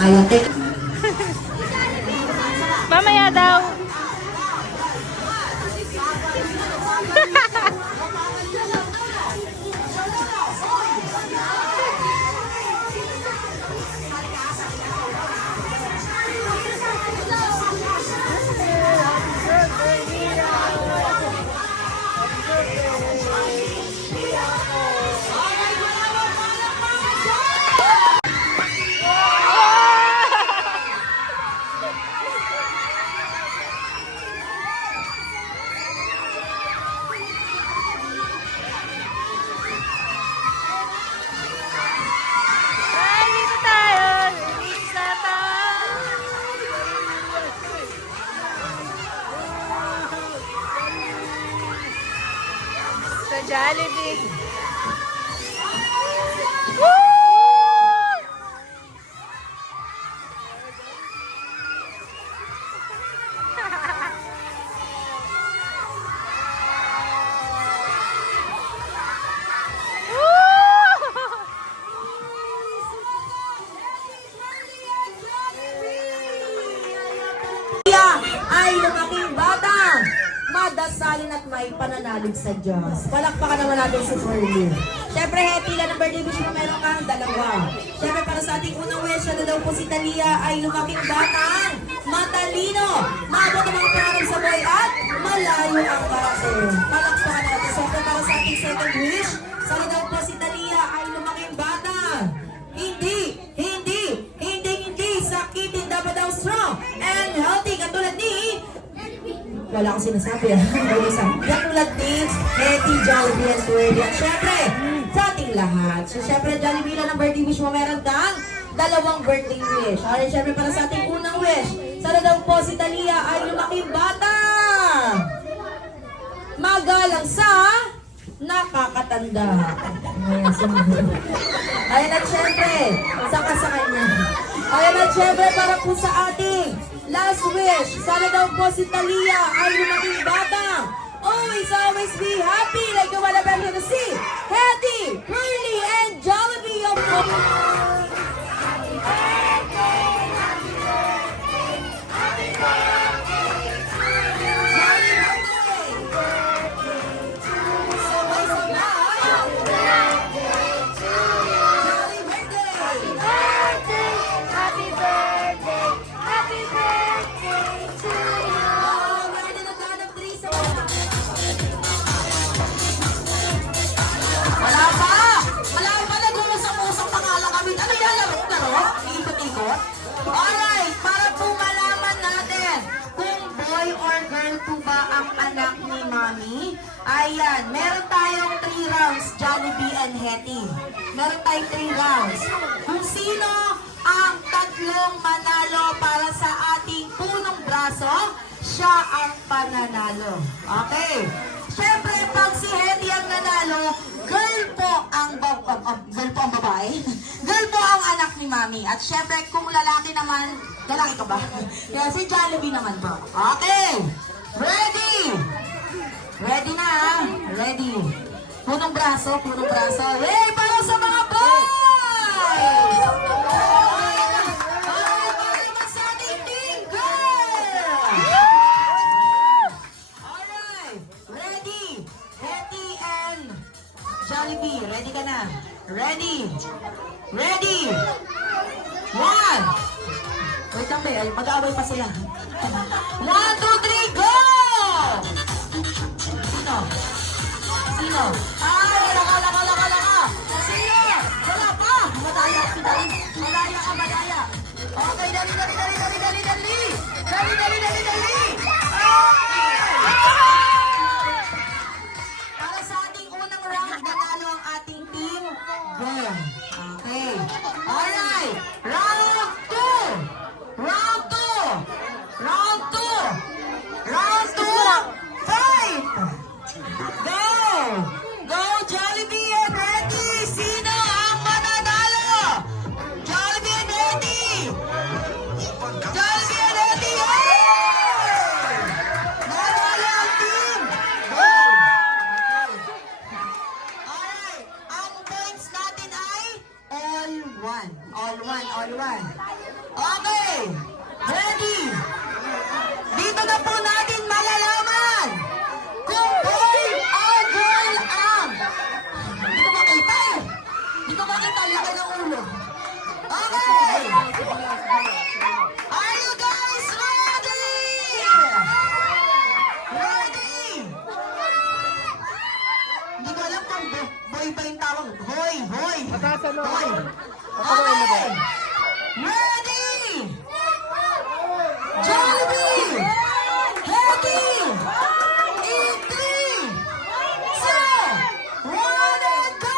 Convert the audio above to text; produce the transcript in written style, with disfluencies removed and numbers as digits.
Ayan, take. Mamaya daw. Dito tayo. Isa tayo. Sa Jollibee. Woo! Ay lumaking bata, madasalin at may pananalig sa Diyos. Palakpakan naman natin si Furley. Siyempre, happy lang ng birthday wish mo, meron kang dalawa. Siyempre, para sa ating unang wish, na daw po si Talia ay lumaking bata, matalino, maabot ang mga pangarap sa buhay at malayo ang parating. Palakpakan natin. Siyempre, para sa ating second wish, sana daw po si Talia ay lumaking bata. Hindi sakitin, dapat daw strong and healthy katulad ni wala akong sinasabi katulad ni Hetty, Jollibee and Swerdy. At syempre sa ating lahat, so syempre Jollibee lang ng birthday wish mo, meron kang dalawang birthday wish. At syempre para sa ating unang wish, sana daw po si Talia ay lumaking bata, magalang sa nakakatanda. Ayan at syempre, saka sa kanya. Ayan at syempre, para po sa ating last wish, sana daw po si Talia ay lumaking bata. Always be happy like you wanna be able to see. Hetty, Curly, and Jollibee of alright, para po malaman natin kung boy or girl po ba ang anak ni Mami, ayan, meron tayong 3 rounds, Jollibee and Hetty. Meron tayong 3 rounds. Kung sino ang tatlong manalo para sa ating punong braso, siya ang pananalo. Okay. Siyempre, pag si Hetty ang nanalo, girl po ang babae. Girl po ang anak ni Mami. At syempre, kung lalaki naman, lalaki ka ba? Yeah, si Jollibee naman po. Okay. Ready? Ready na, ha? Ready. Punong braso, punong braso. Hey, para sa mga boys! Para sa ating team girl! Alright. Ready? Hetty and Jollibee. Ready ka na? Ready? Ready? 1. Wait lang, be. Mag-aaway pa sila. 1, 2, 3, go! Sino? Sino? Ay, laka. Sino? Wala pa! Madaya ka, madaya. Okay, dali. Para sa ating unang round, nanalo ang ating team girl. Okay. Alright. Round 2. Fight! Go! Go, Jollibee and Hetty! Sino ang mananalo? Jollibee and Hetty! Jollibee and Hetty! one. All one, all one. Okay. Ready? Dito na po natin malalaman kung boy or girl ang... Hindi ko makita eh. Hindi ko makita. Laki ng ulo. Okay. Are you guys ready? Ready? Hindi ko alam kung boy ba yung tawag. Hoy, hoy. Hoy. Okay. Ready? Jollibee! Heki! E3! Set! One and go!